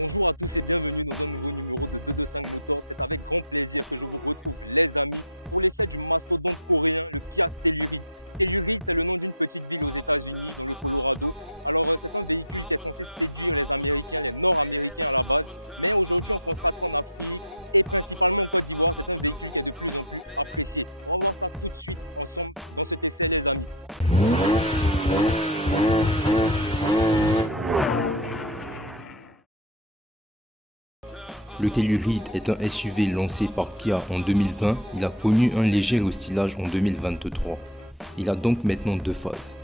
Bonjour à tous et bienvenue dans un nouveau numéro de 225 Motors. C'est avec grand plaisir que je vous retrouve les amis pour l'essai du mastodonte coréen, le Kia Telluride. Telluride, c'est le nom d'une petite ville aux États-Unis, dans le Colorado. Alors c'est un véhicule qui est censé séduire les Américains, les Nord-Américains à la base. Mais aujourd'hui on constate qu'en Afrique et principalement en Côte d'Ivoire, c'est un véhicule qui est de plus en plus apprécié. On va voir ça tout de suite ensemble dans cet essai les amis. Le Telluride est un SUV lancé par Kia en 2020. Il a connu un léger restylage en 2023. Il a donc maintenant deux phases.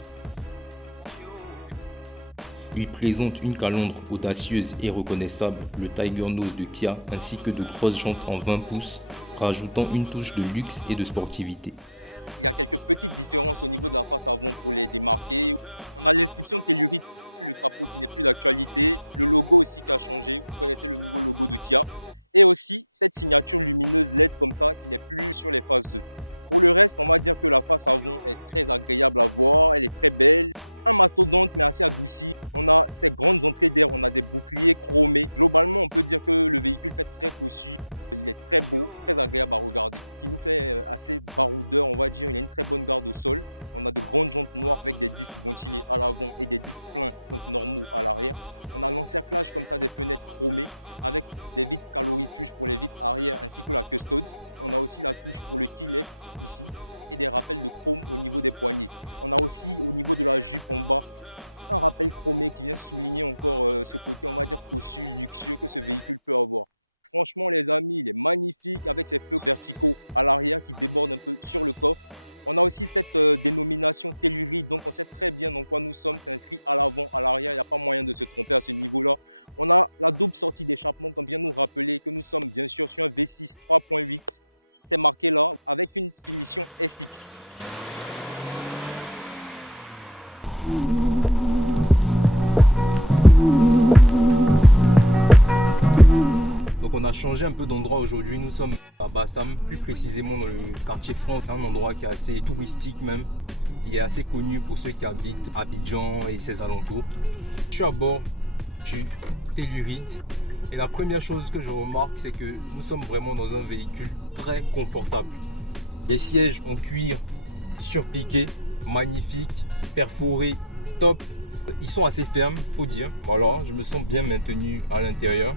Il présente une calandre audacieuse et reconnaissable, le Tiger Nose de Kia, ainsi que de grosses jantes en 20 pouces, rajoutant une touche de luxe et de sportivité. Il y a quelques petites différences au niveau de la face avant pour les démarquer. On a l'inscription Telluride, le capot qui n'est plus d'actualité, le logo aussi qui a changé, vous connaissez le nouveau logo de Kia, et aussi cette signature lumineuse LED comme ça qui n'est plus sur les phases 2. Pour le reste, on va dire que la face avant est très agréable à voir, elle est très belle, un mastodonte mais assez adouci. On a ces grandes entrées d'air, on a des boucliers chromés. Globalement, on peut dire que le véhicule fait très cossu, il est très beau, très agréable à regarder. Ce qui nous fait assez baroudeur, on va dire, il a une très bonne garde au sol. On a de grandes jantes noires avec des disques ventilés à l'avant et des disques pleins, donc normaux à l'arrière. On a l'encerclage comme ça des fenêtres chromées avec des vitres calorifuges pour les vitres arrière ainsi que la custode. On a aussi la touche pour le keyless ici et des rappels de chrome au niveau des poignets. On a aussi au niveau de la jupe en bas un rappel chromé qui vient souligner encore ce côté, on va dire, cossu, luxueux que ce véhicule peut avoir. Franchement les amis, il est magnifique avec ses feux verticaux à l'arrière qui débordent un peu sur le coffre. On a aussi cette dénomination Telluride, donc on sait très bien dans quoi nous sommes, c'est inscrit à l'avant, à l'arrière, il n'y a pas moyen de se tromper à ce niveau-là. On a la double sortie d'échappement, comme vient nous rappeler que nous sommes bien sûr sur un V6 3.8, c'est marqué là, avec une finition SX. Donc on a changé un peu d'endroit aujourd'hui, nous sommes à Bassam, plus précisément dans le quartier France, un endroit qui est assez touristique même. Il est assez connu pour ceux qui habitent Abidjan et ses alentours. Je suis à bord du Telluride et la première chose que je remarque, c'est que nous sommes vraiment dans un véhicule très confortable. Les sièges en cuir surpiqué, magnifiques, perforés, top. Ils sont assez fermes, faut dire. Voilà, je me sens bien maintenu à l'intérieur.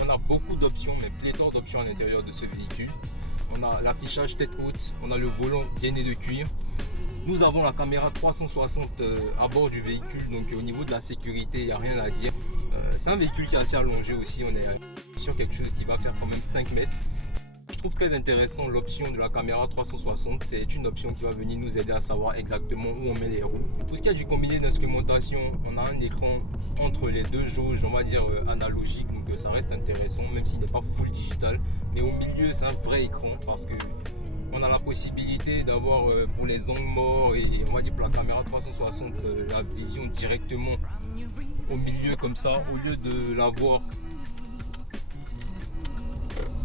On a beaucoup d'options, mais pléthore d'options à l'intérieur de ce véhicule. On a l'affichage tête haute, on a le volant gainé de cuir. Nous avons la caméra 360 à bord du véhicule, donc au niveau de la sécurité, il n'y a rien à dire. C'est un véhicule qui est assez allongé aussi, on est sur quelque chose qui va faire quand même 5 mètres. Je trouve très intéressant l'option de la caméra 360, c'est une option qui va venir nous aider à savoir exactement où on met les roues. Pour ce qui est du combiné d'instrumentation, on a un écran entre les deux jauges, on va dire analogique, donc ça reste intéressant, même s'il n'est pas full digital. Mais au milieu, c'est un vrai écran parce que on a la possibilité d'avoir pour les angles morts et on va dire pour la caméra 360 la vision directement au milieu comme ça, au lieu de l'avoir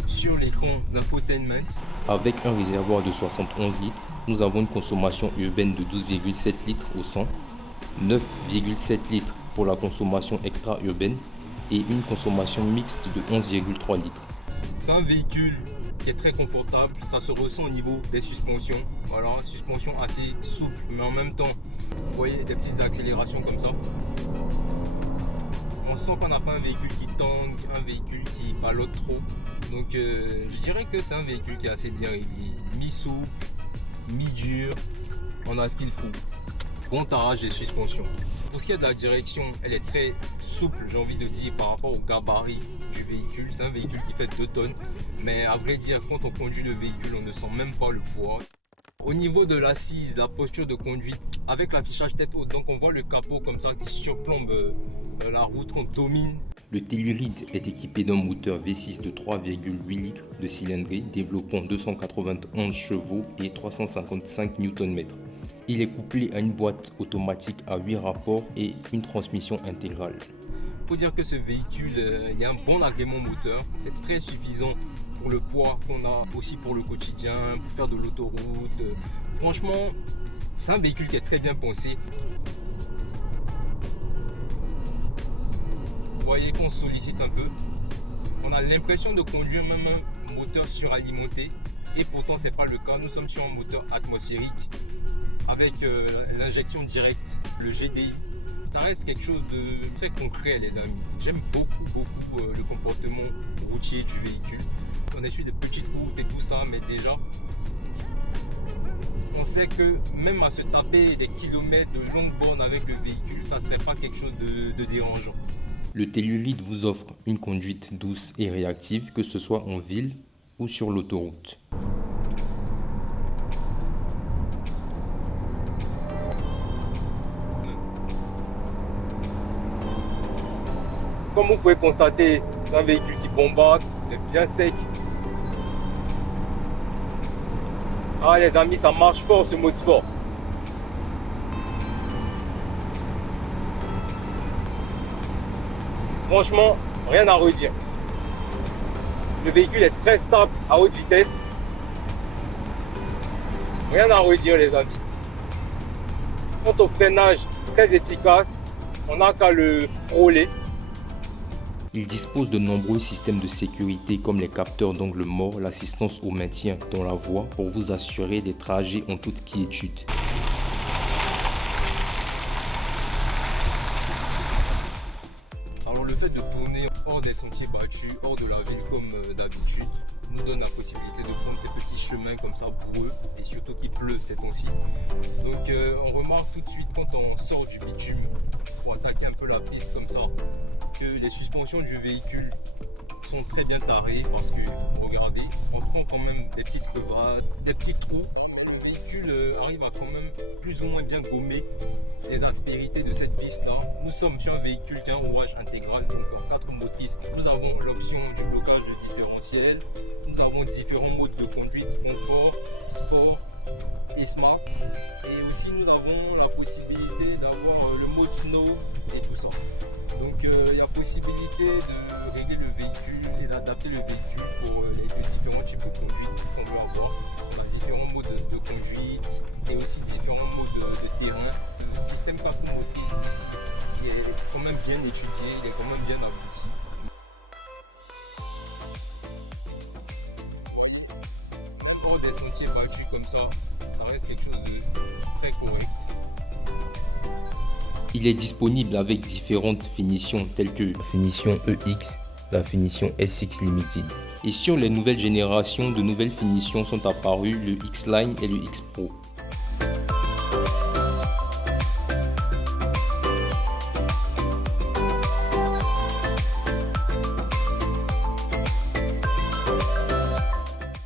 sur l'écran d'infotainment. Avec un réservoir de 71 litres, nous avons une consommation urbaine de 12,7 litres au 100, 9,7 litres pour la consommation extra-urbaine et une consommation mixte de 11,3 litres. C'est un véhicule qui est très confortable, ça se ressent au niveau des suspensions. Voilà, suspension assez souple, mais en même temps, vous voyez des petites accélérations comme ça. On sent qu'on n'a pas un véhicule qui tangue, un véhicule qui ballotte trop. Donc je dirais que c'est un véhicule qui est assez bien réglé, mi-souple, mi-dur, on a ce qu'il faut. Bon tarage des suspensions. Pour ce qui est de la direction, elle est très souple, j'ai envie de dire, par rapport au gabarit du véhicule. C'est un véhicule qui fait 2 tonnes, mais à vrai dire, quand on conduit le véhicule, on ne sent même pas le poids. Au niveau de l'assise, la posture de conduite, avec l'affichage tête haute, donc on voit le capot comme ça qui surplombe la route, qu'on domine. Le Telluride est équipé d'un moteur V6 de 3,8 litres de cylindrée développant 291 chevaux et 355 Nm. Il est couplé à une boîte automatique à 8 rapports et une transmission intégrale. Il faut dire que ce véhicule, il y a un bon agrément moteur, c'est très suffisant pour le poids qu'on a aussi pour le quotidien, pour faire de l'autoroute. Franchement, c'est un véhicule qui est très bien pensé. Vous voyez qu'on sollicite un peu. On a l'impression de conduire même un moteur suralimenté. Et pourtant, ce n'est pas le cas. Nous sommes sur un moteur atmosphérique avec l'injection directe, le GDI. Ça reste quelque chose de très concret, les amis. J'aime beaucoup le comportement routier du véhicule. On est sur des petites routes et tout ça, mais déjà, on sait que même à se taper des kilomètres de longues bornes avec le véhicule, ça ne serait pas quelque chose de dérangeant. Le Telluride vous offre une conduite douce et réactive, que ce soit en ville ou sur l'autoroute. Comme vous pouvez constater, un véhicule qui bombarde, est bien sec. Ah les amis, ça marche fort ce mode sport. Franchement, rien à redire. Le véhicule est très stable à haute vitesse. Rien à redire les amis. Quant au freinage, très efficace, on n'a qu'à le frôler. Il dispose de nombreux systèmes de sécurité comme les capteurs d'angle mort, l'assistance au maintien dans la voie pour vous assurer des trajets en toute quiétude. Alors le fait de tourner hors des sentiers battus, hors de la ville comme d'habitude, nous donne la possibilité de prendre ces petits chemins comme ça boueux et surtout qu'il pleut ces temps-ci. Donc on remarque tout de suite quand on sort du bitume pour attaquer un peu la piste comme ça, que les suspensions du véhicule sont très bien tarées parce que regardez, on prend quand même des petites crevasses, des petits trous, mais le véhicule arrive à quand même plus ou moins bien gommer les aspérités de cette piste là. Nous sommes sur un véhicule qui a un rouage intégral, donc en 4 motrices. Nous avons l'option du blocage de différentiel, nous avons différents modes de conduite, confort, sport et smart, et aussi nous avons la possibilité d'avoir le mode snow et tout ça. Donc il y a possibilité de régler le véhicule et d'adapter le véhicule pour les différents types de conduite qu'on veut avoir. On a différents modes de conduite et aussi différents modes de terrain. Le système 4 roues motrices ici, il est quand même bien étudié, il est quand même bien abouti. Vous voyez, même hors des sentiers battus comme ça, ça reste quelque chose de très correct. Il est disponible avec différentes finitions telles que la finition EX, la finition SX Limited. Et sur les nouvelles générations, de nouvelles finitions sont apparues, le X-Line et le X Pro.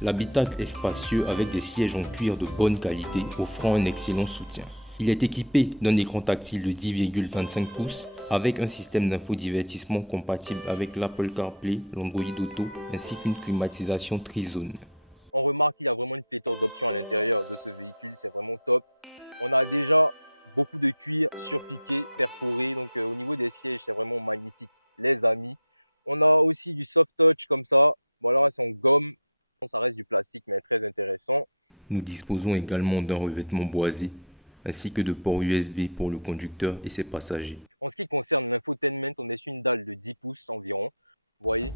L'habitacle est spacieux avec des sièges en cuir de bonne qualité, offrant un excellent soutien. Il est équipé d'un écran tactile de 10,25 pouces avec un système d'infodivertissement compatible avec l'Apple CarPlay, l'Android Auto ainsi qu'une climatisation trizone. On remarque qu'il y a vraiment une pléthore d'options à l'intérieur de ce véhicule, c'est vraiment top. On a déjà beaucoup de cuir surpiqué, perforé, donc au niveau des sièges, c'est vraiment magnifique, les amis. On a aussi du soft touch comme ça, voilà, c'est en gomme, ça reste du plastique mais très intéressant. Nous disposons également d'un revêtement boisé ainsi que de ports USB pour le conducteur et ses passagers. En ce qui concerne l'infotainment, on est sur une dalle de 10 pouces environ, vous voyez,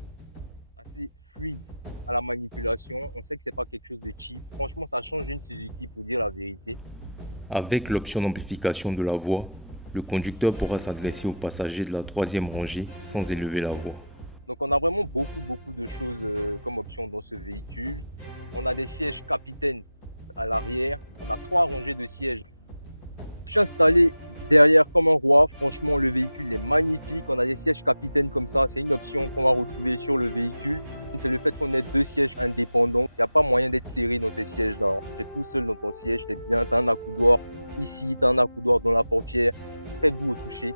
assez fluide à la manipulation. On sait que c'est pas quelque chose de cheap. Franchement, ça change d'une Suzuki pour dire la vérité. Avec l'option d'amplification de la voix, le conducteur pourra s'adresser aux passagers de la 3e rangée sans élever la voix. Donc on a vraiment beaucoup de choses comme option dans ce véhicule. On a des sièges capitaine à l'arrière. On a 3 rangées de sièges. Je suis installé derrière comme un roi. Franchement, le véhicule est magnifique. On a des sièges capitaine comme ça. C'est une option qu'on va retrouver sur le véhicule. C'est le fait qu'on ait 2 sièges indépendants. Il n'y a pas moyen d'être serré dans ces sièges-là. Tu es tout seul dans ton siège, tu es bien. Tu as un accoudoir ici, tu as un accoudoir dans la portière. Très doux au toucher.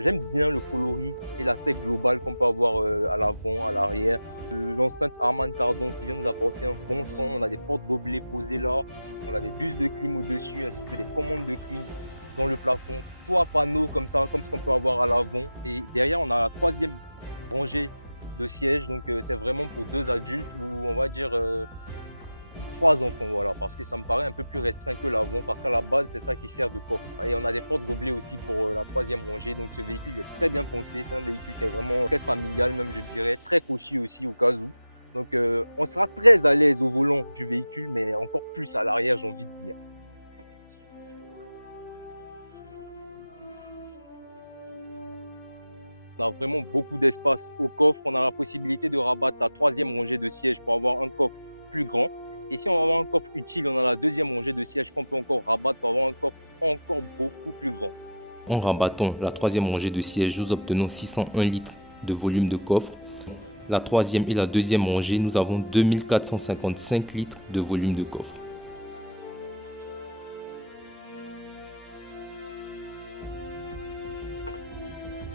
J'aime bien le coloris et l'aspect global qu'on peut avoir à l'avant, à l'arrière. L'enceinte Harman Kardon qui vient nous apporter un bon son. On a des portes gobelets posées là. On a des bus de clim au-dessus ainsi que des commandes de clim dans le plafond. 3 panneaux comme ça, comme ce qu'on peut avoir à l'avant. Et derrière, on a la 3e rangée de sièges. Donc c'est vraiment pour 2 adultes ou on va dire 3 enfants, voilà, parce que ça me paraît un peu plus restreint que l'avant, parce qu'à la base, c'est ça qui sert de coffre. Et on a des portes gobelets aussi pour la 3e rangée, donc ce véhicule est très bien pensé, c'est un véhicule qui est vraiment très familial, même je dirais, très cossu aussi au cas où. Donc on sera très à l'aise au volant du véhicule, mais encore plus à l'arrière, j'ai envie de dire. On a vraiment beaucoup d'espace au coffre. On a la possibilité de rabattre la 3e rangée de sièges pour avoir un coffre plus grand. Et si on va avoir un coffre utile, on a la 2e rangée de sièges qu'on peut encore rabattre pour avoir un coffre encore beaucoup plus grand. En rabattant la 3e rangée de sièges, nous obtenons 601 litres de volume de coffre. La 3e et la 2e rangée, nous avons 2455 litres de volume de coffre.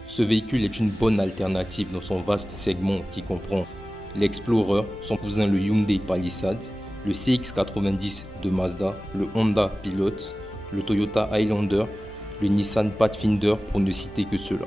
Ce véhicule est une bonne alternative dans son vaste segment qui comprend l'Explorer, son cousin le Hyundai Palisade, le CX-90 de Mazda, le Honda Pilot, le Toyota Highlander, le Nissan Pathfinder pour ne citer que ceux-là.